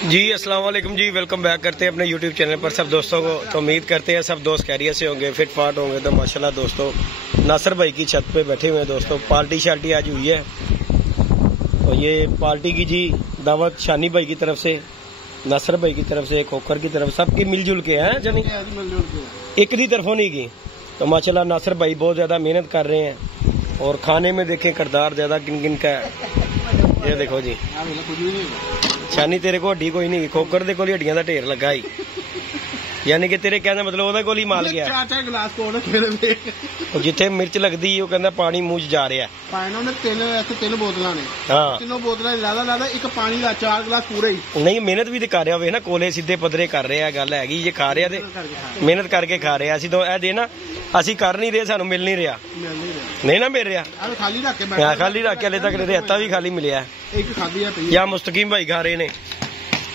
जी अस्सलाम वालेकुम जी, welcome back करते हैं अपने यूट्यूब चैनल पर सब दोस्तों को। तो उम्मीद करते हैं सब दोस्त खैरियत से होंगे, फिट फाट होंगे। तो माशाल्लाह दोस्तों नासर भाई की छत पे बैठे हुए हैं दोस्तों। पार्टी शार्टी आज हुई है और ये पार्टी की जी दावत शानी भाई की तरफ से, नासर भाई की तरफ से, खोखर की तरफ, सबकी मिलजुल के हैं जनी, एक दी तरफों नहीं की। तो माशाल्लाह नासर भाई बहुत ज्यादा मेहनत कर रहे हैं और खाने में देखें किरदार ज्यादा किन किन का है। ये देखो जी, शानी तेरे को हड्डी कोई नहीं, खोकर दे कोल हड्डियां दा ढेर लगा ही, यानी कि तेरे कहने मतलब ਉਹਦੇ ਕੋਲ ਹੀ ਮਾਲ ਗਿਆ। ਚਾਰ ਗਲਾਸ ਕੋਲ ਫਿਰ ਵੇਖ ਉਹ ਜਿੱਥੇ ਮਿਰਚ ਲੱਗਦੀ ਉਹ ਕਹਿੰਦਾ ਪਾਣੀ ਮੂੰਹ 'ਚ ਜਾ ਰਿਹਾ। ਪਾਣੀ ਉਹਨੇ ਤਿੰਨ ਬੋਤਲਾਂ ਨੇ, ਹਾਂ ਤਿੰਨੋਂ ਬੋਤਲਾਂ ਲਾਦਾ ਇੱਕ ਪਾਣੀ ਦਾ 4 ਗਲਾਸ ਪੂਰੇ ਹੀ। ਨਹੀਂ ਮਿਹਨਤ ਵੀ ਤੇ ਕਰ ਰਿਹਾ ਹੋਵੇ ਨਾ, ਕੋਲੇ ਸਿੱਧੇ ਪੱਧਰੇ ਕਰ ਰਿਹਾ, ਗੱਲ ਹੈਗੀ ਜੇ ਖਾ ਰਿਹਾ ਤੇ ਮਿਹਨਤ ਕਰਕੇ ਖਾ ਰਿਹਾ। ਅਸੀਂ ਤਾਂ ਇਹ ਦੇ ਨਾ, ਅਸੀਂ ਕਰ ਨਹੀਂ ਰਹੇ, ਸਾਨੂੰ ਮਿਲ ਨਹੀਂ ਰਿਹਾ, ਨਹੀਂ ਨਾ ਮਿਲ ਰਿਹਾ। ਖਾਲੀ ਰੱਖ ਕੇ ਬੈਠਾ, ਖਾਲੀ ਰੱਖ ਕੇ ਹਲੇ ਤੱਕ ਰੇਤਾ ਵੀ ਖਾਲੀ ਮਿਲਿਆ। ਇੱਕ ਖਾਦੀ ਆ ਪਈ ਜਾਂ ਮੁਸਤਕੀਮ ਭਾਈ ਖਾ ਰਹੇ ਨੇ,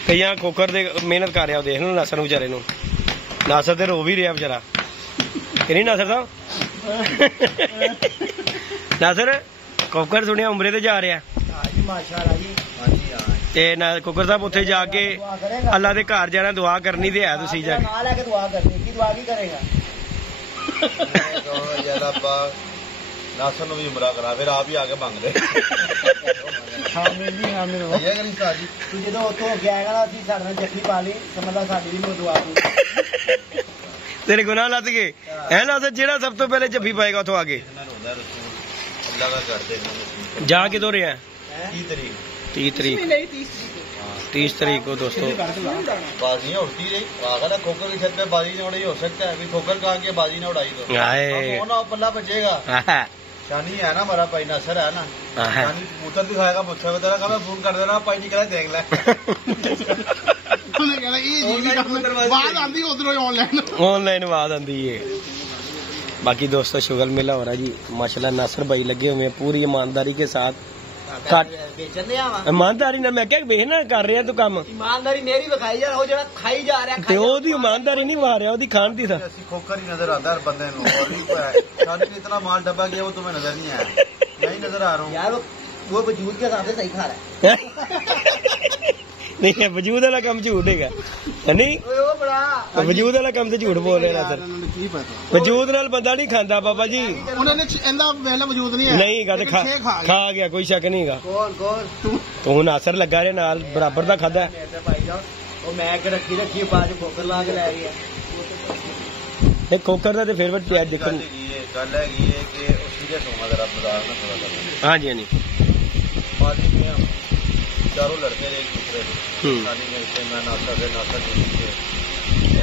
ਕਈਆਂ ਖੋਖਰ ਦੇ ਮਿਹਨਤ ਕਰ ਰਿਹਾ। ਉਹ ਦੇਖ ਲਓ ਨਾਸਰ ਨੂੰ ਵਿਚਾਰੇ ਨੂੰ, ਨਾਸਰ ਤੇ ਰੋ ਵੀ ਰਿਹਾ ਵਿਚਾਰਾ ਕਿ ਨਹੀਂ ਨਾਸਰ ਸਾਹਿਬ? ਨਾਸਰ ਖੋਖਰ ਸੁਣਿਆ ਉਮਰੇ ਤੇ ਜਾ ਰਿਹਾ ਮਾਸ਼ਾਅੱਲਾ ਜੀ। ਤੇ ਨਾ ਖੋਖਰ ਸਾਹਿਬ ਉੱਥੇ ਜਾ ਕੇ ਅੱਲਾ ਦੇ ਘਰ ਜਾਣਾ, ਦੁਆ ਕਰਨੀ ਤੇ ਹੈ ਤੁਸੀਂ ਜਾ ਕੇ ਨਾਲ ਲੈ ਕੇ ਦੁਆ ਕਰਨੀ। ਕੀ ਦੁਆ ਕੀ ਕਰੇਗਾ? नासर भी उमरा करा, फिर आप ही आके मांग ले। ਤੂੰ ਜਦੋਂ ਉੱਥੋਂ ਹੋ ਕੇ ਆਏਗਾ ਨਾ, ਅਸੀਂ ਸਾਡੇ ਨਾਲ ਜੱਫੀ ਪਾ ਲਈ, ਸਮਝਦਾ ਸਾਡੀ ਵੀ ਦੁਆ ਦੀ। ਤੇਰੇ ਗੁਨਾਹ ਲੱਥ ਗਏ ਹੈ ਨਾਸਰ। ਜਿਹੜਾ ਸਭ ਤੋਂ ਪਹਿਲੇ ਜੱਫੀ ਪਾਏਗਾ ਉੱਥੋਂ ਆ ਕੇ ਜਾ ਕੇ ਦੋ ਰਿਹਾ 30 तरीक 30 तारीख को दोस्तों बाजियां उड़ती रही। ना खोखर की छत पे बाजी नहीं उड़ाई, हो सकता है अभी खोखर कहा कि बाजी ने उड़ाई तो ना पल्ला बचेगा। शानी है ना हमारा भाई नासर है ना, शानी कबूतर दिखाएगा, मुझसे बताया का मैं फोन कर देना, भाई निकला देख ले। ऑनलाइन आवाज आती है। बाकी दोस्तों शुगर मेला हो रहा जी माशाल्लाह। नासर भाई लगे हुए हैं पूरी ईमानदारी के साथ। ईमानदारी ना मैं क्या बेहना कर रहा तू काम, ईमानदारी मेरी विखाई जा, वो जरा खाई जा रहा ते ओदी ईमानदारी नहीं मार रहा, ओदी खान दी था। खोखर ही नजर आता है हर बंदे को, और भी शानी में इतना माल डब्बा गया वो तुम्हें नजर नहीं आया, मैं ही नजर आ रहा हूँ यार। वो वजूद के हिसाब से सही खा रहा है। नहीं है वजूद वाला काम झूठ है नहीं, वजूद वाला काम तो झूठ बोल रहे ना सर। वजूद नाल बंदा नहीं खाता बाबा जी, वजूद नहीं गा खा गया, कोई शक नहीं गा। तू हुन नासर लगा रहे नाल बराबर दा खादा। खोखर दा ते फेवरेट प्याज देखो। गल हैगी है कि सीरियस होना जरा बाजार में थोड़ा सा। हां जी हां जी। पार्टी में हम चारों लड़के एक दूसरे शादी में, इससे मैं नासर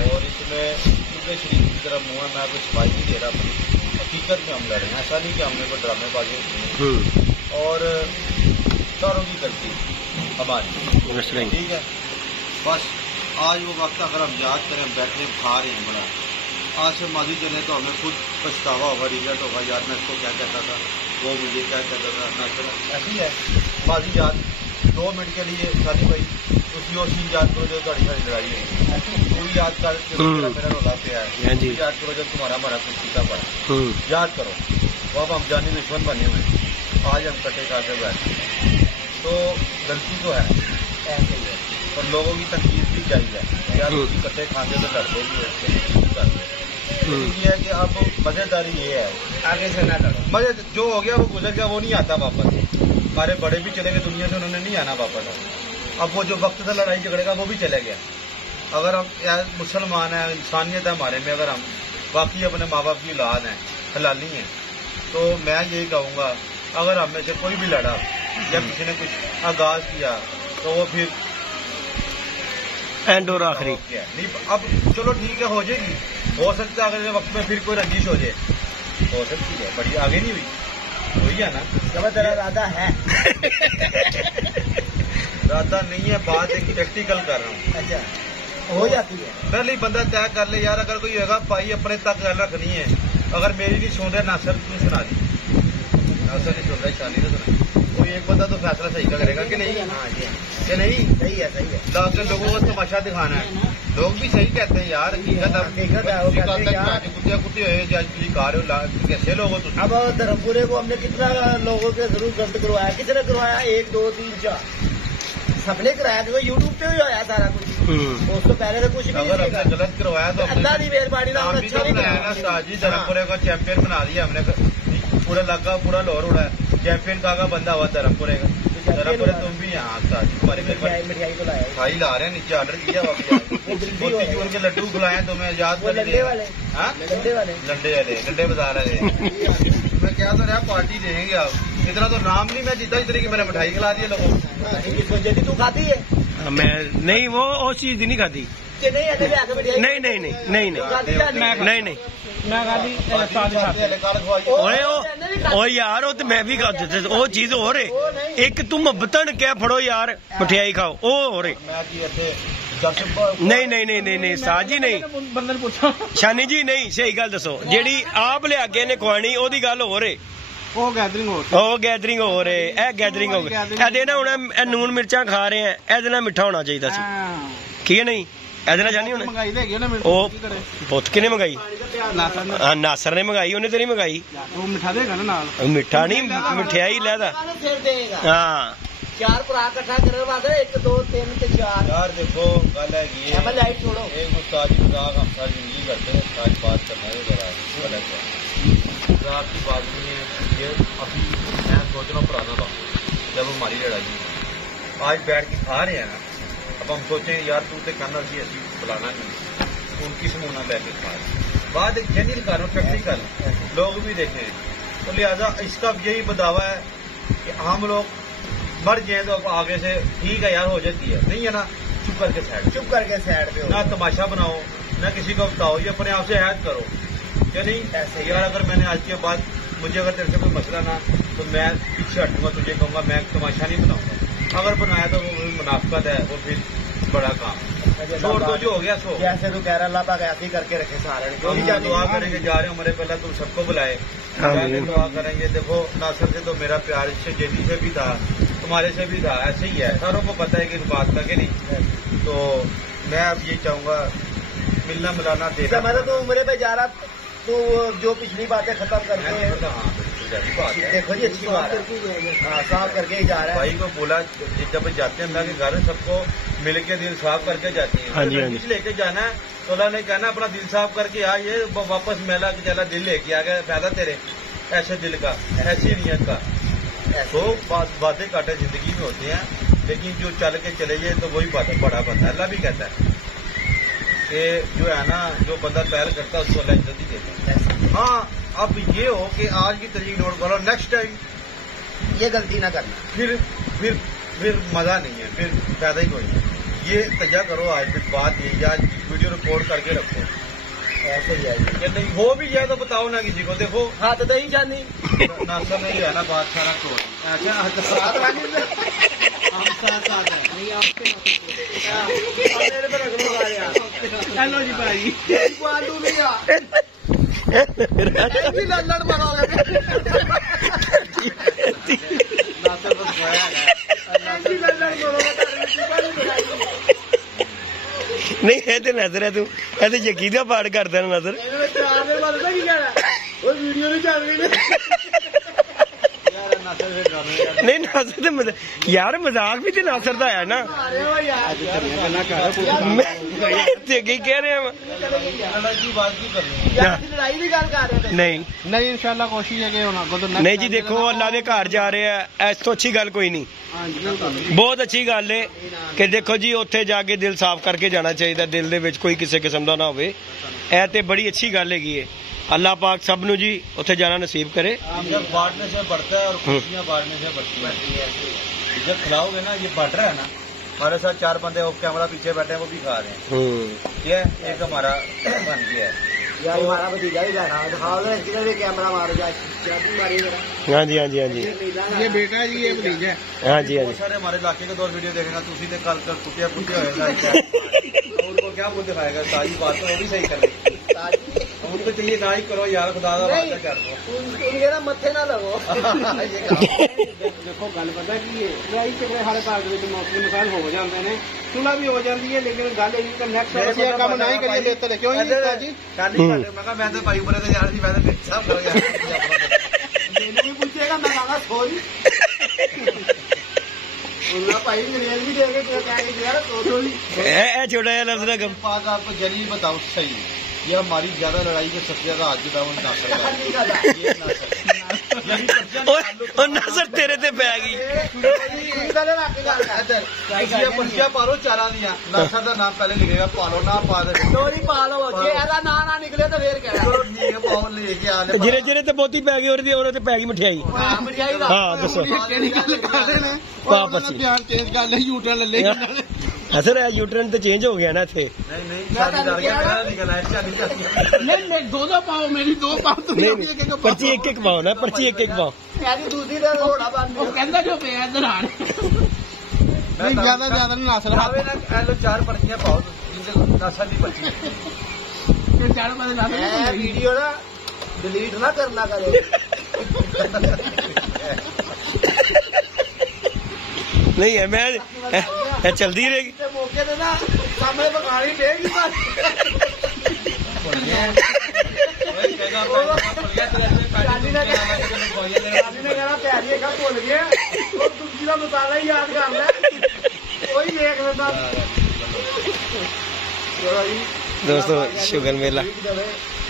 और इसमें क्योंकि शरीफ की तरफ मुँह है, मैं कोई सफाई नहीं दे रहा, अपनी हकीकत में हम लड़ रहे हैं। ऐसा नहीं कि हमने कोई ड्रामेबाजी की और चारों की गलती हमारी, ठीक है। बस आज वो वक्त अगर हम याद करें, हम बैठे खा रहे हैं बड़ा, आज से माजी चले तो हमें खुद पछतावा होगा, रिजल्ट होगा, यार मैं इसको क्या कहता था, वो मुझे क्या कहता था ना। चलो ऐसी है माजी याद 2 मिनट के लिए शानी भाई उसी और चीज याद करो जो तुम्हारी सारी लड़ाई है, पूरी याद कर मेरा रोला पे है, याद करो जब तुम्हारा हमारा कुछ सीखा पड़ा, याद करो। वो अब हम जानी दुश्मन बने हुए, आज हम कटे खाते बैठे, तो गलती तो है ऐसे ही है, और लोगों की तकलीफ भी चाहिए यार, कट्टे खाते तो लड़ते भी करते। ये है कि अब मजेदारी ये है, आगे से ना लड़ो, मजे जो हो गया वो गुजर गया, वो नहीं आता वापस। हमारे बड़े भी चले गए दुनिया से, उन्होंने नहीं आना वापस। अब वो जो वक्त था लड़ाई झगड़े का वो भी चले गया। अगर हम यार मुसलमान है, इंसानियत है हमारे में, अगर हम बाकी अपने माँ बाप की औलाद है, हलाली है, तो मैं यही कहूँगा अगर हम में से कोई भी लड़ा या किसी ने कुछ आगाज किया तो वो फिर एंड और आखिरी नहीं। अब चलो ठीक है, हो जाएगी, हो सकता है अगले वक्त में फिर कोई रंजिश हो जाए, हो सकती है, बड़ी आगे नहीं हुई है ना। जब तेरा इरादा है इरादा नहीं है, बात एक प्रैक्टिकल कर रहा हूँ। अच्छा हो जाती है, पहले ही बंदा तय कर ले यार, अगर कोई होगा भाई अपने तक गल रखनी है। अगर मेरी नहीं सुन रहे नासर नहीं सुना दी, नासर नहीं सुन रहा, शानी ने सुना, कोई एक बंदा तो फैसला सही का करेगा कि नहीं? कि नहीं? सही है, सही है। लाख लोगों को तमाशा दिखाना है, लोग भी सही कहते हैं यार, कैसे लोग। अब धर्मपुरे को हमने कितना लोगों के जरूर गलत करवाया, किसने करवाया? 1 2 3 4 सबने कराया क्योंकि यूट्यूब पे भी होया सारा कुछ। ਉਸ ਤੋਂ ਪਹਿਲੇ ਤਾਂ ਕੁਝ भी अगर नहीं हमने गलत करवाया तो अल्लाह की मेहरबानी ना नाम भी अच्छा तो नहीं बनाया ना बनाया उस्ताद जी, धर्मपुरे का चैंपियन बना दिया हमने, पूरा लगा पूरा लाहौर उड़ा है। चैंपियन का बंदा हुआ धर्मपुरे का, धर्मपुरे तुम भी यहाँ उस्ताद जी, तुम्हारे घर पर मिठाई को लाया खाई ला रहे हैं, नीचे ऑर्डर किया वापस मोती चूर के लड्डू खिलाए तुम्हें, याद वो लंडे वाले हाँ लंडे वाले लंडे बता रहे थे। मैं क्या तो रहा पार्टी देंगे आप, इतना तो नाम नहीं मैं जीता जितनी की मैंने मिठाई खिला दी लोगों को। तू खाती है मैं नहीं, वो चीज नहीं खाती। कि नहीं ऐसे भी आके मिठाई नहीं नहीं नहीं नहीं नहीं नहीं मैं खाती ਓਏ ਯਾਰ ਉਹ ਤੇ ਮੈਂ ਵੀ ਕਰ ਦਿੱਤੇ, ਉਹ ਚੀਜ਼ ਹੋ ਰਹੇ। ਇੱਕ ਤੂੰ ਮੁਹੱਬਤਨ ਕਹਿ ਫੜੋ ਯਾਰ ਮਠਿਆਈ ਖਾਓ, ਉਹ ਹੋ ਰਹੇ। ਨਹੀਂ ਨਹੀਂ ਨਹੀਂ ਨਹੀਂ ਸਾਜ ਜੀ ਨਹੀਂ, ਬੰਦੇ ਨੂੰ ਪੁੱਛੋ ਸ਼ਾਨੀ ਜੀ ਨਹੀਂ, ਸਹੀ ਗੱਲ ਦੱਸੋ। ਜਿਹੜੀ ਆਪ ਲਿਆ ਕੇ ਨੇ ਖਵਾਣੀ ਉਹਦੀ ਗੱਲ ਹੋ ਰਹੇ, ਉਹ ਗੈਦਰਿੰਗ ਹੋ ਉਹ ਗੈਦਰਿੰਗ ਹੋ ਰਹੇ, ਇਹ ਗੈਦਰਿੰਗ ਹੋ ਗਈ। ਇਹਦੇ ਨਾਲ ਹੁਣ ਇਹ ਨੂਨ ਮਿਰਚਾਂ ਖਾ ਰਹੇ ਆ, ਇਹਦੇ ਨਾਲ ਮਿੱਠਾ ਹੋਣਾ ਚਾਹੀਦਾ ਸੀ, ਠੀਕ ਹੈ ਨਹੀਂ? ਇਹਦੇ ਨਾਲ ਜਾਨੀ ਹੁਣ ਮੰਗਾਈ ਦੇ ਗਿਆ ਨਾ ਉਹ ਬਹੁਤ ਕਿਨੇ ਮੰਗਾਈ? ਨਾਸਰ ਨਾਸਰ ਨੇ ਮੰਗਾਈ, ਉਹਨੇ ਤੇ ਨਹੀਂ ਮੰਗਾਈ। ਉਹ ਮਿੱਠਾ ਦੇਗਾ ਨਾ ਨਾਲ, ਮਿੱਠਾ ਨਹੀਂ ਮਠਿਆਈ ਲੈਦਾ। ਹਾਂ ਚਾਰ ਭਰਾ ਇਕੱਠਾ ਕਰਨ ਵਾਸਤੇ 1 2 3 ਤੇ 4 यार देखो गल है ये लाइट छोड़ो एक उस्ताद की मजाक हम सारी जिंदगी करते हैं, आज बात करना है जरा गलत है। मजाक की बात नहीं है ये, अभी मैं सोच रहा हूँ पुराना था जब हमारी लड़ाई हुई, आज बैठ के खा रहे हैं ना, अब हम सोचे यार तू तो कहना सी अभी बुलाना नहीं, उनकी समूना लेके खा रहे बात एक जेन्युइन कर प्रैक्टिकल लोग भी देखे, तो लिहाजा इसका यही बदावा है कि हम लोग बढ़ जाए तो आगे से ठीक है यार हो जाती है, नहीं है ना चुप करके साइड पे ना तमाशा बनाओ ना किसी को बताओ, ये अपने आप से ऐड करो क्या नहीं ऐसे यार। अगर मैंने आज के बाद मुझे अगर तेरे से कोई मसला ना तो मैं पीछे हटूंगा, तुझे कहूंगा मैं तमाशा नहीं बनाऊंगा, अगर बनाया तो वो मुनाफिकत है, वो फिर बड़ा काम छोड़ दो जो हो गया सो। जैसे तू कह रहा अल्लाह पाक ऐसे ही करके रखे सारे जो भी दुआ करेंगे जा रहे हो हमारे पहले तुम सबको बुलाए, दुआ करेंगे। देखो नासर से तो मेरा प्यार इससे जेडी से भी था, तुम्हारे से भी था, ऐसे ही है, सारों को पता है कि इस बात का कि नहीं। तो मैं अब ये चाहूंगा मिलना मिलाना देना, मतलब तो उम्र पे जा रहा तो जो पिछली बातें खत्म करके देखो जी अच्छी बात है, साफ करके ही जा रहा है। भाई को बोला जब जाते हैं अल्लाह के घर सबको मिल के दिल साफ करके जाती है, कुछ लेके जाना है तो अल्लाह ने कहना अपना दिल साफ करके आ, ये वापस मेला के चला दिल लेके आ गया, फायदा तेरे ऐसे दिल का ऐसी नीयत का। तो बातें काटे जिंदगी में होती हैं, लेकिन जो चल के चले जाए तो वही बड़ा बनता है। अल्लाह भी कहता है कि जो है ना जो बंदा पहल करता है उसको अल्लाह इज्जत ही देता है। हाँ अब ये हो कि आज की तारीख नोट करो, नेक्स्ट टाइम ये गलती ना करना, फिर मजा नहीं है, फिर फायदा ही कोई नहीं। ये तजा करो आज फिर बात ये, आज वीडियो रिकॉर्ड करके रखो, ऐसे ही है नहीं हो भी जाए तो बताओ ना किसी को। देखो हाँ तो नहीं जानी नाश्ता नहीं है ना बात सारा हेलो जी भाई लड़ नहीं है तो नजर है तू है तो यकी का पाठ करता नजर वीडियो नहीं चल रही नहीं नासर तो यार मजाक भी तो नासर का है ना, मैं कह रहे हैं नहीं इंशाल्लाह कोशिश है कि नहीं जी देखो अल्लाह के घर जा रहे हैं, इस तो अच्छी गल कोई नहीं, बहुत अच्छी गल है कि देखो जी उत्थे जाके दिल साफ करके जाना चाहिए, दिल दे विच कोई किसी किस्म का ना होवे, ऐ ते बड़ी अच्छी गल है। अल्लाह पाक सब नू जी उत्थे जाना नसीब करे। जब बांटने से बढ़ता है और खुशियाँ बांटने से बढ़ती है, जब खिलाओगे ना ये बढ़ रहा है ना, हमारे साथ 4 बंदे ऑफ कैमरा पीछे बैठे हैं वो भी खा रहे हैं, ये एक हमारा बन गया है यार हमारा भतीजा भी जाना है, इसके भी कैमरा मारो हाँ जी हाँ जी हाँ जी ये बेटा है जी, ये भतीजा हाँ जी हाँ जी सारे हमारे इलाके के 2 वीडियो देखेगा तो उसी ने कल कुटिया होगा उनको क्या बोल दिखाएगा, सारी बात तो वो भी सही कर रही उनको चाहिए ना ही करो यार, खुदा का वास्ता कर दो उनके ना मत्थे ना लगो देखो गल पता की लड़ाई झगड़े हर घर मौसमी मिसाल हो जाते हैं, सुलह भी हो जाती है, लेकिन गल नेक्स्ट काम ना ही करिए बेहतर है क्यों मैं तो भाई बोले यार जी मैं सब पूछेगा मैं सॉरी ਉਹਨਾਂ ਭਾਈ ਅੰਗਰੇਜ਼ ਵੀ ਦੇ ਕੇ ਕਹਿ ਕੇ ਗਿਆ ਤੋੜੋ ही ਇਹ ਛੋਟਾ ਜਿਹਾ लफ्ज रकम बात आपको जरिए बताओ सही, ये हमारी ज्यादा लड़ाई में सबसे ज्यादा आज का वो नासर है। ये नासर ਓਏ ਨਸਰ ਤੇਰੇ ਤੇ ਪੈ ਗਈ। ये पर्चियां पालो चारा दिया, नासर का नाम पहले लिखेगा, पालो ना पा दे ਡੋਰੀ ਪਾ ਲਓ ਜੇ ਇਹਦਾ ਨਾਂ ਨਾ ਨਿਕਲੇ ਤਾਂ ਫੇਰ ਕਹਿਣਾ चलो ठीक है, पाओ लेके आ ले ਜਿਹੜੇ ਜਿਹੜੇ ਤੇ ਬਹੁਤੀ ਪੈ ਗਈ ਉਹਦੇ ਤੇ ਪੈ ਗਈ ਮਠਿਆਈ। ਹਾਂ ਮਠਿਆਈ ਦਾ ਹਾਂ ਦੱਸੋ ਕਿਹੜੀ ਗੱਲ ਕਰਦੇ ਨੇ ਵਾਪਸ ਹੀ। ਧਿਆਨ ਚੇਂਜ ਕਰ ਲੈ ਯੂਟਰਨ ਲੈ ਲੈ ਅਸਰ ਇਹ ਯੂਟਰਨ ਤੇ ਚੇਂਜ ਹੋ ਗਿਆ ਨਾ ਇੱਥੇ। नहीं शादी कर गया मेरा निकला है शादी कर ਨਹੀਂ ਦੋ ਪਾਓ ਮੇਰੀ ਦੋ ਪਾਓ ਨਹੀਂ ਨਹੀਂ ਪਰਚੀ ਇੱਕ ਇੱਕ ਪਾਓ ਨਾ, ਪਰਚੀ ਇੱਕ ਇੱਕ ਪਾਓ। ਯਾਰੀ ਦੂਸਰੀ ਦਾ ਰੋੜਾ ਬੰਦ ਉਹ ਕਹਿੰਦਾ ਜੋ ਪਿਆ ਇਧਰ ਆਣ ਨਹੀਂ ਜ਼ਿਆਦਾ ਨਹੀਂ ਨਸਲ आवे ना एलो चार पर्चियां पाओ जिनसे नासर की पर्ची ਇਹ ਚਾਰ ਬੰਦੇ ਲਾ ਦੇ ਵੀਡੀਓ ਨਾ ਡਿਲੀਟ ਨਾ ਕਰਨਾ ਕਰੇ ਨਹੀਂ ਇਹ ਮੈਂ ਇਹ ਚਲਦੀ ਰਹੇਗੀ। ਤੇ ਮੌਕੇ ਤੇ ਨਾ ਸਾਹਮਣੇ ਬਗਾਣੀ ਡੇਗੀ ਬਸ ਚਾਲੀ ਨੇ ਕਹਿਣਾ ਪੈਰੀਏ ਕਾ ਭੁੱਲ ਗਿਆ ਉਹ ਦੂਜੀ ਦਾ ਮਸਾਲਾ ਹੀ ਯਾਦ ਕਰ ਲੈ ਕੋਈ ਵੇਖ ਲੈਂਦਾ ਚਲੋ ਜੀ ਦੋਸਤੋ ਸ਼ੁਗਰ ਮੇਲਾ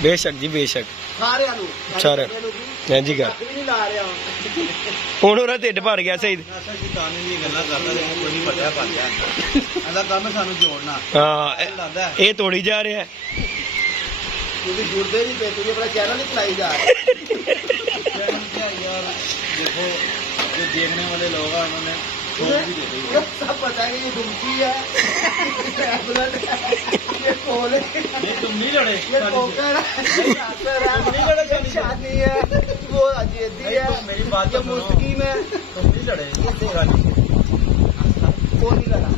ਬੇਸ਼ੱਕ ਜੀ ਬੇਸ਼ੱਕ ਸਾਰਿਆਂ ਨੂੰ ਸਾਰਿਆਂ ਹਾਂਜੀ ਗਾ ਵੀ ਨਹੀਂ ਲਾ ਰਿਹਾ ਹੁਣ ਉਹਦਾ ਢਿੱਡ ਭਰ ਗਿਆ ਸਹੀ। नासर की ताने दी गल्ला करदा ते कोई नहीं पटिया पा गया ਇਹਦਾ ਕੰਮ ਹੈ ਸਾਨੂੰ ਜੋੜਨਾ ਹਾਂ ਇਹ ਤੋੜੀ ਜਾ ਰਿਹਾ। क्योंकि जुड़ते नहीं पे तुझे अपना चैनल ही चलाई जा रहा यार देखो जो देखने वाले लोग हैं उन्होंने छोड़ भी दे दी है सब पता है कि ये दुमकी है एम्बुलेंस है ये कोल है नहीं तुम नहीं लड़े ये पोकर है ये शादी है वो अजेदी है मेरी बात ये मुस्तकीम है तुम नहीं लड़े वो नहीं लड़ा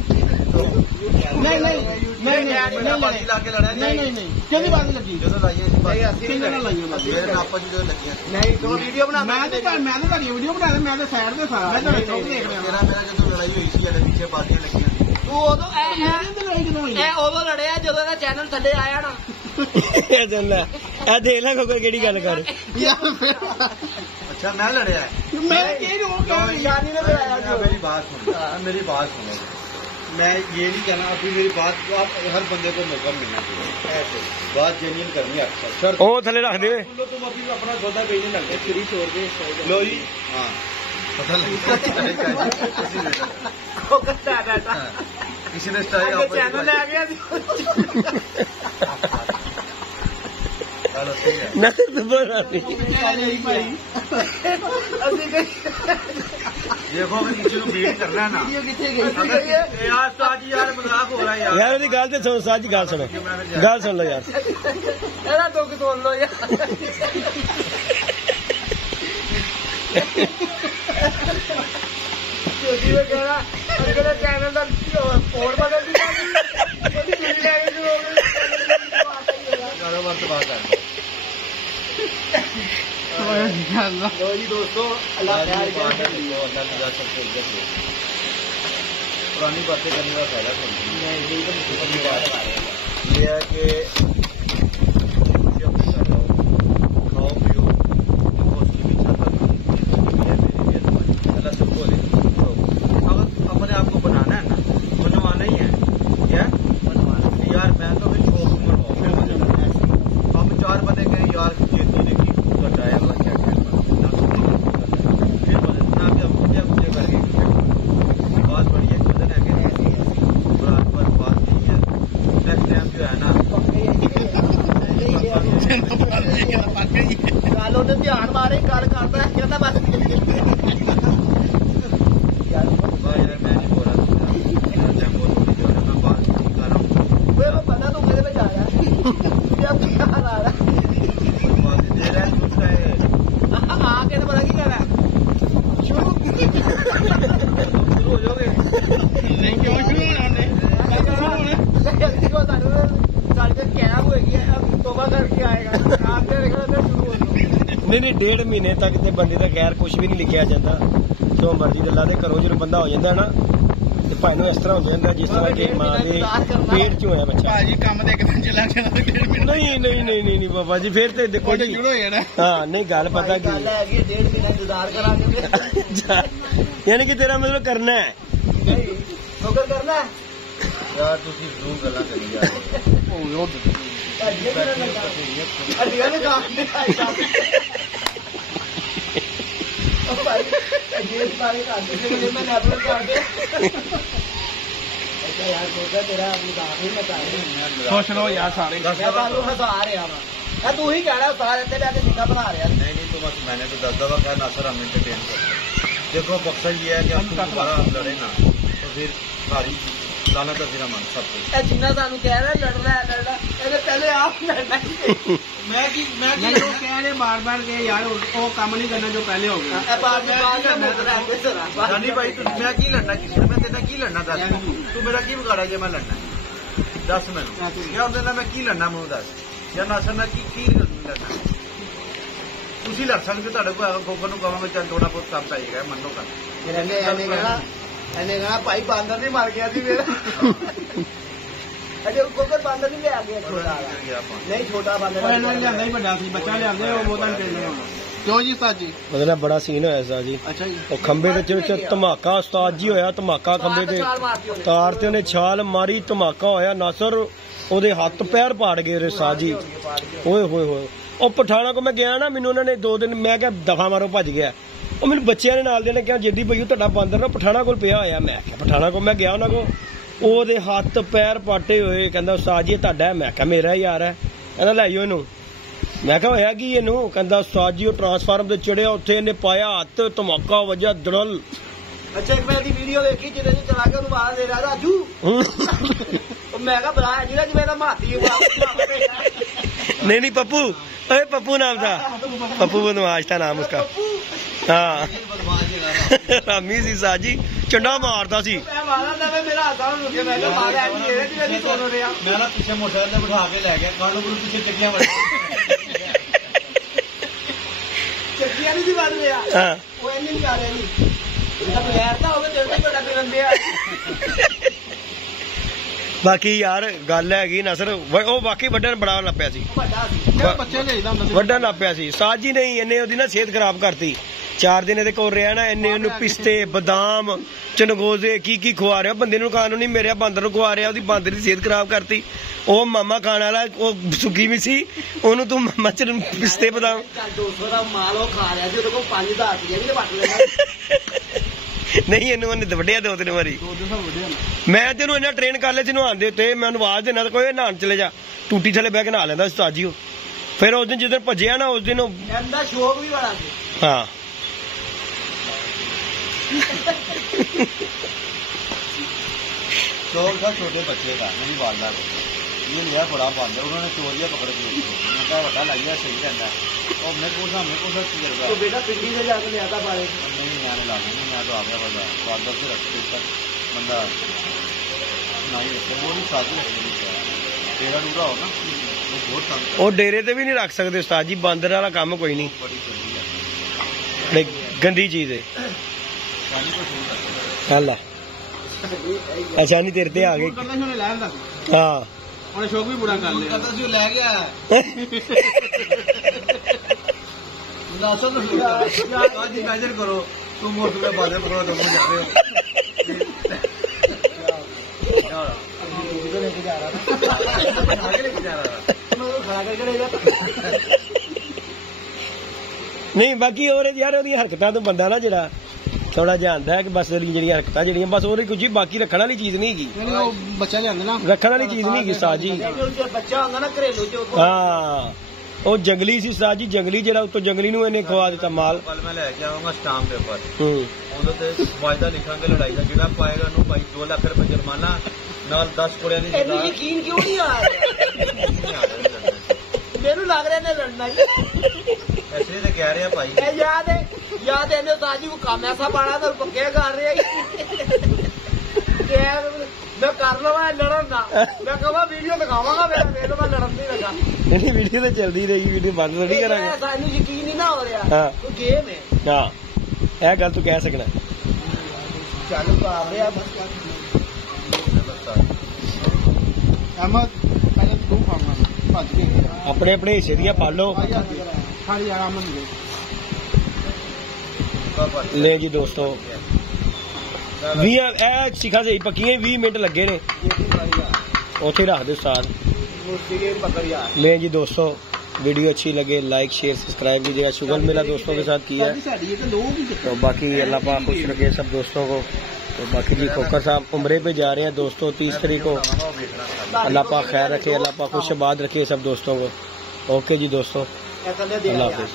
नहीं बाजी ला के लड़ा नहीं ਕਿਹਦੀ ਬਾਤ ਲੱਗੀ ਜਦੋਂ ਲਾਈਏ ਅਸੀਂ ਬਾਜੀ ਕਿੰਨੇ ਨਾਲ ਲਾਈਆਂ ਮੇਰੇ ਨਾਪਾ ਜੀ ਜਦੋਂ ਲੱਗੀਆਂ ਨਹੀਂ ਤੋ ਵੀਡੀਓ ਬਣਾ ਮੈਂ ਤਾਂ ਤੁਹਾਡੀ ਵੀਡੀਓ ਬਣਾ ਮੈਂ ਤਾਂ ਸਾਈਡ ਤੇ ਸਾਰਾ ਮੈਂ ਤਾਂ ਦੇਖ ਰਿਹਾ ਮੇਰਾ ਜਦੋਂ ਲੜਾਈ ਹੋਈ ਸੀ ਇਹਦੇ ਪਿੱਛੇ ਬਾਜ਼ੀਆਂ ਲੱਗੀਆਂ ਸੀ ਤੂੰ ਉਦੋਂ ਇਹ ਉਦੋਂ ਲੜਿਆ ਜਦੋਂ ਇਹਦਾ ਚੈਨਲ ਥੱਲੇ ਆਇਆ ਨਾ ਇਹ ਦੇਖ ਲੈ ਕੋਈ ਕਿਹੜੀ ਗੱਲ ਕਰ। अच्छा मैं लड़या है मैं कह रहा हूँ जानी ने लड़ाया मेरी बात सुनो मेरी बात सुनो मैं ये नहीं कहना अभी मेरी बात को आप हर बंदे को मौका मिलना चाहिए ऐसे बात जेन्युइन करनी है अक्सर ਉਹ ਥੱਲੇ ਰੱਖ ਦੇ। तुम अभी अपना सौदा बेचने लग गए फ्री छोड़ के लो जी हाँ पता लगा किसी ने स्टाइल चैनल ले गया चलो ठीक है ਨਸਰ ਦੁਬਾਰਾ ਨਹੀਂ। देखो अगर किसी को बीट करना है ना यार तो आज यार मजाक हो रहा है यार ਯਾਰ ਉਹਦੀ ਗੱਲ ਤੇ ਸੁਣ ਸੱਚ ਗੱਲ ਸੁਣੋ ਗੱਲ ਸੁਣ ਲਓ ਯਾਰ। ਇਹਦਾ ਦੁੱਖ ਸੁਣ ਲੋ ਯਾਰ ਕਿਉਂਕਿ ਉਹ ਕਹਿਣਾ ਅਗਲੇ ਚੈਨਲ ਦਾ ਫੋਨ ਬਦਲ ਦਿੱਤਾ ਉਹਦੀ ਵੀਡੀਓ ਲੈ ਕੇ ਜੋ कारोबार से बात है लो जी दोस्तों अल्लाह खैर करे पुरानी बातें करने का फायदा ये है कि खाओ पियो अल्लाह सबको अगर अपने आप को बनाना है ना बनवाना ही है क्या यार मैं तो फिर छोड़ दूंगा हम चार बने गए यार खेती ने की कटाया अल्लाह क्या फिर बदलना कि हम क्या कुछ करके बात बड़ी है बदल है कि पर बात नहीं है नेक्स्ट टाइम जो है ना गालों ने ध्यान मारे गल करता है कहता बस यार मैं नहीं बोल रहा टेम्पो थोड़ी जो है मैं बात नहीं कर रहा हूँ वे वो पता तो मेरे पे जा रहा है तुझे अब क्या हाल आ रहा है बात दे रहा है कुछ है आके तो पता की कर रहा है शुरू हो जाओगे नहीं क्यों शुरू होने साढ़े कैब होगी अब तोबा करके आएगा आपने देखा तो शुरू हो ਨਹੀਂ 1.5 ਮਹੀਨੇ ਤੱਕ ਤੇ ਬੰਦੇ ਦਾ ਗੈਰ ਕੁਝ ਵੀ ਨਹੀਂ ਲਿਖਿਆ ਜਾਂਦਾ ਜੋ ਮਰਜ਼ੀ ਗੱਲਾਂ ਦੇ ਘਰੋਂ ਜਦੋਂ ਬੰਦਾ ਹੋ ਜਾਂਦਾ ਨਾ ਤੇ ਭਾਈ ਨੂੰ ਇਸ ਤਰ੍ਹਾਂ ਹੋ ਜਾਂਦਾ ਜਿਸ ਤਰ੍ਹਾਂ ਕਿ ਮਾਂ ਦੇ ਪੇਟ 'ਚ ਹੋਇਆ ਬੱਚਾ। ਭਾਜੀ ਕੰਮ ਦੇ ਇੱਕ ਦਿਨ ਚ ਲੱਗ ਜਾਣਾ ਨਹੀਂ ਬਾਬਾ ਜੀ ਫਿਰ ਤੇ ਦੇਖੋ ਜੀ ਹੋ ਜਾਣਾ ਹਾਂ ਨਹੀਂ ਗੱਲ ਪਤਾ ਕੀ ਗੱਲ ਹੈਗੀ 1.5 ਮਹੀਨਾ ਇੰਤਜ਼ਾਰ ਕਰਾਂਗੇ ਯਾਨੀ ਕਿ ਤੇਰਾ ਮਤਲਬ ਕਰਨਾ ਹੈ ਨਹੀਂ ਨੌਕਰ ਕਰਨਾ ਯਾਰ ਤੁਸੀਂ ਜ਼ਰੂਰ ਗੱਲਾਂ ਕਰੀ ਜਾ ਅੱਡੀਆਂ ਨੇ ਕੰਮ ਨਹੀਂ ਆਇਆ ਉਹ ਭਾਈ ਇਹ ਸਾਰੇ ਕਰਦੇ ਨੇ ਮੈਂ ਨੈਪਲ ਕਰਦੇ ਅੱਛਾ ਯਾਰ ਕੋਦਾ ਤੇਰਾ ਮਜ਼ਾਕ ਹੀ ਮਤਾ ਖੁਸ਼ ਰਹੋ ਯਾਰ ਸਾਰੇ ਮੈਂ ਤੁਹਾਨੂੰ ਹਸਾ ਰਿਹਾ ਵਾ ਤੂੰ ਹੀ ਕਹਿਣਾ ਸਾਰੇ ਤੇ ਬੈਠ ਕੇ ਸਿੱਧਾ ਬਣਾ ਰਿਹਾ नहीं नहीं तो बस मैंने तो दस दफा कहा नासर हम एंटरटेन करते देखो मकसद ये है कि हम दोबारा लड़े ना तो फिर सारी लाना तो फिर हमारा सब कुछ ਇਹ ਜਿੰਨਾ ਸਾਨੂੰ ਕਹਿ ਰਿਹਾ ਲੜਨਾ ਇਹਦੇ ਪਹਿਲੇ ਆਪ ਲੜਨਾ मैं जो कह रहे बार के यार वो काम नहीं करना जो पहले हो गया ਇਹ ਬਾਅਦ में मुकर है कोई सरा रानी भाई तू मैं की लड़ना किसी ने मैं तेरा की लड़ना दस तू मेरा की बिगाड़ा जे मैं लड़ना दस मैनू क्या होंगे ना मैं की लड़ना मैं दस या नासर मैं की लड़ना ਤੁਸੀਂ ਲੜ ਸਕਦੇ ਤੁਹਾਡੇ ਕੋਲ ਗੋਬਰ ਨੂੰ ਕਹਾਂਗੇ ਚੱਲ ਥੋੜਾ ਬਹੁਤ ਕੰਮ ਚਾਹੀਦਾ ਮੰਨੋ ਕਰ ਇਹਨੇ ਕਹਾ ਭਾਈ ਬਾਂਦਰ ਨਹੀਂ ਮਰ ਗਿਆ ਸੀ ਮੇਰਾ ਅਜੇ ਕੋਕਰ ਬਾਂਦਰ ਨਹੀਂ ਆ ਗਿਆ ਛੋਟਾ ਨਹੀਂ ਛੋਟਾ ਬਾਂਦਰ ਉਹ ਲਿਆਂਦਾ ਹੀ ਵੱਡਾ ਸੀ ਬੱਚਾ ਲਿਆਂਦੇ ਉਹ ਬਹੁਤਾਂ ਟ੍ਰੇਨਿੰਗ ਹੋਣਾ ਕਿਉਂ ਜੀ ਉਸਤਾਦ ਜੀ ਮਤਲਬ ਬੜਾ ਸੀਨ ਹੋਇਆ ਉਸਤਾਦ ਜੀ ਅੱਛਾ ਜੀ ਉਹ ਖੰਬੇ ਦੇ ਵਿੱਚ ਧਮਾਕਾ ਉਸਤਾਦ ਜੀ ਹੋਇਆ ਧਮਾਕਾ ਖੰਬੇ ਤੇ ਤਾਰ ਤੇ ਉਹਨੇ ਛਾਲ ਮਾਰੀ ਧਮਾਕਾ ਹੋਇਆ ਨਾਸਰ ਉਹਦੇ ਹੱਥ ਪੈਰ ਪਾੜ ਗਏ ਉਹਦੇ ਉਸਤਾਦ ਜੀ ਓਏ ਹੋਏ ਹੋਏ ਉਹ ਪਠਾਣਾ ਕੋ ਮੈਂ ਗਿਆ ਨਾ ਮੈਨੂੰ ਉਹਨਾਂ ਨੇ 2 ਦਿਨ ਮੈਂ ਕਿਹਾ ਦਫਾ ਮਾਰੋ ਭੱਜ ਗਿਆ ਉਹ ਮੈਨੂੰ ਬੱਚਿਆਂ ਦੇ ਨਾਲ ਦੇ ਨੇ ਕਿਹਾ ਜੇਡੀ ਭਈਓ ਤੁਹਾਡਾ ਬਾਂਦਰ ਨਾ ਪਠਾਣਾ ਕੋਲ ਪਿਆ ਹੋਇਆ ਮੈਂ ਕਿਹਾ ਪਠਾਣਾ ਕੋ ਮੈਂ ਗਿਆ ਉਹਨਾਂ ਕੋ ਉਹਦੇ ਹੱਥ ਪੈਰ ਪਾਟੇ ਹੋਏ ਕਹਿੰਦਾ ਉਸਤਾਦ ਜੀ ਤੁਹਾਡਾ ਹੈ ਮੈਂ ਕਿਹਾ ਮੇਰਾ ਯਾਰ ਹੈ ਕਹਿੰਦਾ ਲੈ ਆਇਓ ਇਹਨੂੰ ਮੈਂ ਕਿਹਾ ਹੋਇਆ ਕੀ ਇਹਨੂੰ ਕਹਿੰਦਾ ਉਸਤਾਦ ਜੀ ਉਹ ਟਰਾਂਸਫਾਰਮ ਤੇ ਚੜਿਆ ਉੱਥੇ ਇਹਨੇ ਪਾਇਆ ਹੱਥ ਧਮਾਕਾ ਵਜਾ ਦੜਲ ਅੱਛਾ ਇੱਕ ਮੈਂ ਦੀ ਵੀਡੀਓ ਵੇਖੀ ਜਿਹਦੇ ਚ ਚਲਾ ਕੇ ਉਹਨੂੰ ਆਵਾਜ਼ ਦੇ ਰਿਹਾ ਰਾਜੂ ਉਹ ਮੈਂ ਕਿਹਾ ਬਰਾ ਜਿਹੜਾ ਜਿਵੇਂ ਦਾ ਮਾਤੀ नहीं पप्पू अरे पप्पू नाम था पप्पू बदमाश था नाम उसका हाँ रामी सी साजी चंडा मारता सी मेरा मैं ना पीछे मोटरसाइकिल बिठा के ले गया कानू को पीछे चक्कियां बन चक्कियां नहीं बन रहा वो नहीं जा रही बगैर था होवे तेरे को डर लंदे बाकी यार गल हैगी नसर ਉਹ ਬਾਕੀ ਵੱਡਣ ਬੜਾ ਲੱਪਿਆ ਸੀ ਬੱਚੇ ਲਿਆਈਦਾ ਹੁੰਦਾ ਸੀ ਵੱਡਣ ਲੱਪਿਆ ਸੀ ਸਾਜੀ ਨਹੀਂ ਇਹਨੇ ਉਹਦੀ ਨਾ ਸਿਹਤ ਖਰਾਬ ਕਰਤੀ 4 ਦਿਨ ਇਹਦੇ ਕੋਲ ਰਿਹਾ ਨਾ ਇਹਨੇ ਉਹਨੂੰ ਪਿਸਤੇ ਬਦਾਮ ਚਨਗੋਜ਼ੇ ਕੀ ਖਵਾ ਰਿਹਾ ਬੰਦੇ ਨੂੰ ਖਾਣ ਨੂੰ ਨਹੀਂ ਮੇਰਿਆ ਬਾਂਦਰ ਨੂੰ ਖਵਾ ਰਿਹਾ ਉਹਦੀ ਬਾਂਦਰ ਦੀ ਸਿਹਤ ਖਰਾਬ ਕਰਤੀ ਉਹ ਮਾਮਾ ਖਾਣ ਵਾਲਾ ਉਹ ਸੁੱਕੀ ਵੀ ਸੀ ਉਹਨੂੰ ਤੂੰ ਮੱਛਰ ਪਿਸਤੇ ਬਦਾਮ 200 ਦਾ ਮਾਲ ਉਹ ਖਾ ਰਿਹਾ ਸੀ ਉਹਦੇ ਕੋਲ 5000 ਰੁਪਏ ਵੀ ਵੱਟ ਲੈਣਾ ਨਹੀਂ ਇਹਨੂੰ ਉਹਨੇ ਵੱਢਿਆ 2-3 ਵਾਰੀ ਮੈਂ ਤੈਨੂੰ ਇਹਨਾਂ ਟ੍ਰੇਨ ਕਰ ਲਿਆ ਸੀ ਨਹਾਉਣ ਦੇ ਉੱਤੇ ਮੈਂ ਆਵਾਜ਼ ਦੇਣਾ ਕੋਈ ਨਹਾਉਣ ਚਲੇ ਜਾ ਟੂਟੀ ਥੱਲੇ ਬਹਿ ਕੇ ਨਹਾ ਲੈਂਦਾ ਉਸਤਾਦ ਜੀ ਉਹ ਫਿਰ ਉਸ ਦਿਨ ਜਿੱਦਣ ਭੱਜਿਆ ਨਾ ਉਸ ਦਿਨ ਇਹਦਾ ਸ਼ੌਕ ਵੀ ਬੜਾ ਸੀ ਹਾਂ शौक था छोटे बच्चे का मेरी वालदा को ये लिया बड़ा बांधर उन्होंने चोरिया पकड़ के मैं कहा बड़ा लाइया सही रहता है और मेरे को तजर्बा तो बेटा पिछली से जाकर लिया था बारे नहीं आने लगा नहीं मैं तो आ गया बंदा बांधर से रखते तक बंदा नहीं रखते वो भी साथी रखते तेरा डूरा हो ना वो बहुत कम ਉਹ ਡੇਰੇ ਤੇ ਵੀ ਨਹੀਂ ਰੱਖ ਸਕਦੇ ਉਸਤਾਦ ਜੀ ਬਾਂਦਰ ਵਾਲਾ ਕੰਮ ਕੋਈ ਨਹੀਂ बड़ी है ਗੰਦੀ ਚੀਜ਼ ਹੈ पानी को शुरू करते ਚੱਲ ਅੱਛਾ ਨਹੀਂ ਤੇਰੇ ਤੇ ਆ ਗਏ ਕਰਦਾ ਸੀ ਉਹਨੇ ਲੈ ਆਂਦਾ ਹਾਂ ਉਹਨੇ ਸ਼ੌਕ ਵੀ ਪੂਰਾ ਕਰ ਲਿਆ करता सी ले गया आज इमेजिन करो तुम मोटर में बादल पकड़ो तुम जाते हो लेके जा रहा था आगे लेके जा रहा था मैं खड़ा करके ले जाता ਨਹੀਂ ਬਾਕੀ ਹੋਰ ਯਾਰ ਉਹਦੀਆਂ ਹਰਕਤਾਂ ਤੋਂ ਬੰਦਾ ਨਾ ਜਿਹੜਾ ਥੋੜਾ ਜਿਹਾ ਆਂਦਾ ਹੈ ਕਿ ਬਸ ਉਹਦੀਆਂ ਜਿਹੜੀਆਂ ਹਰਕਤਾਂ ਜਿਹੜੀਆਂ ਬਸ ਉਹਦੀ ਕੁਝ ਬਾਕੀ ਰੱਖਣ ਵਾਲੀ ਚੀਜ਼ ਨਹੀਂ ਹੈਗੀ ਨਹੀਂ ਉਹ ਬੱਚਾ ਲਿਆਂਦਾ ਨਾ ਰੱਖਣ ਵਾਲੀ ਚੀਜ਼ ਨਹੀਂ ਹੈਗੀ ਉਸਤਾਦ ਜੀ ਬੱਚਾ ਹੁੰਦਾ ਨਾ ਘਰੇਲੂ ਚ ਹਾਂ ਉਹ ਜੰਗਲੀ ਸੀ ਉਸਤਾਦ ਜੀ ਜੰਗਲੀ ਜਿਹੜਾ ਉੱਤੋਂ ਜੰਗਲੀ ਨੂੰ ਇਹਨੇ ਖਵਾ ਦਿੱਤਾ ਮਾਲ कल मैं लेके आऊंगा स्टाम्प पेपर ਹੂੰ ਉਹਦੇ ਤੇ ਵਾਅਦਾ ਲਿਖਾਂਗੇ ਲੜਾਈ ਦਾ ਜਿਹੜਾ ਪਾਏਗਾ ਉਹਨੂੰ ਭਾਈ 2 ਲੱਖ ਰੁਪਏ ਜੁਰਮਾਨਾ ਨਾਲ 10 ਕੋੜਿਆਂ ਦੀ ਇਹਨੂੰ ਸਜ਼ਾ ਯਕੀਨ ਕਿਉਂ ਨਹੀਂ ਆ ਰਿਹਾ ਮੈਨੂੰ ਲੱਗ ਰਿਹਾ ਨੇ ਲੜਨਾ ਐਸੇ ਤੇ ਕਹਿ ਰਿਹਾ ਭਾਈ ਇਹ ਯਾਦ ਇਹਨੇ ਸਾਜੀ ਕੋ ਕੰਮ ਐਸਾ ਪਾਣਾ ਤਾਂ ਪੱਕੇ ਕਰ ਰਿਹਾ ਮੈਂ ਕਰ ਲਵਾਂ ਲੜਨ ਦਾ ਮੈਂ ਕਹਾਂ ਵੀਡੀਓ ਦਿਖਾਵਾਂਗਾ ਮੇਰਾ ਵੇਖ ਮੈਂ ਲੜਨ ਨਹੀਂ ਲੱਗਾ ਨਹੀਂ ਵੀਡੀਓ ਤਾਂ ਚੱਲਦੀ ਰਹੇਗੀ ਵੀਡੀਓ ਬੰਦ ਥੋੜੀ ਕਰਾਂਗੇ ਸਾਨੂੰ ਯਕੀਨ ਹੀ ਨਾ ਹੋ ਰਿਹਾ ਹਾਂ ਕੋਈ ਗੇਮ ਹੈ ਹਾਂ ਇਹ ਗੱਲ ਤੂੰ ਕਹਿ ਸਕਣਾ ਚੱਲ ਪਾ ਰਿਹਾ ਬਸ ਅਮਰ ਪਹਿਲੇ ਤੂੰ ਖਾਣਾ ਭੱਜ ਕੇ ਆਪਣੇ ਆਪਣੇ ਹਿੱਸੇ ਦੀਆਂ ਪਾ ਲਓ ਖਾਲੀ ਆਰਾਮ ਨਾਲ ਲੈ ਜੀ ਦੋਸਤੋ सिखा से पक्की 20 मिनट लगे ने उथे रख दो साथ मैं जी दोस्तों। वीडियो अच्छी लगे लाइक शेयर सब्सक्राइब कीजिएगा। शुगर मेला दोस्तों के साथ किया तो बाकी अल्लाह पाक खुश रखे सब दोस्तों को। तो बाकी जी खोकर साहब उम्रे पे जा रहे हैं दोस्तों 30 तारीख को। अल्लाह पाक खैर रखे, अल्लाह पाक खुश आबाद रखे सब दोस्तों को। ओके जी दोस्तों, अल्लाह हाफिज़।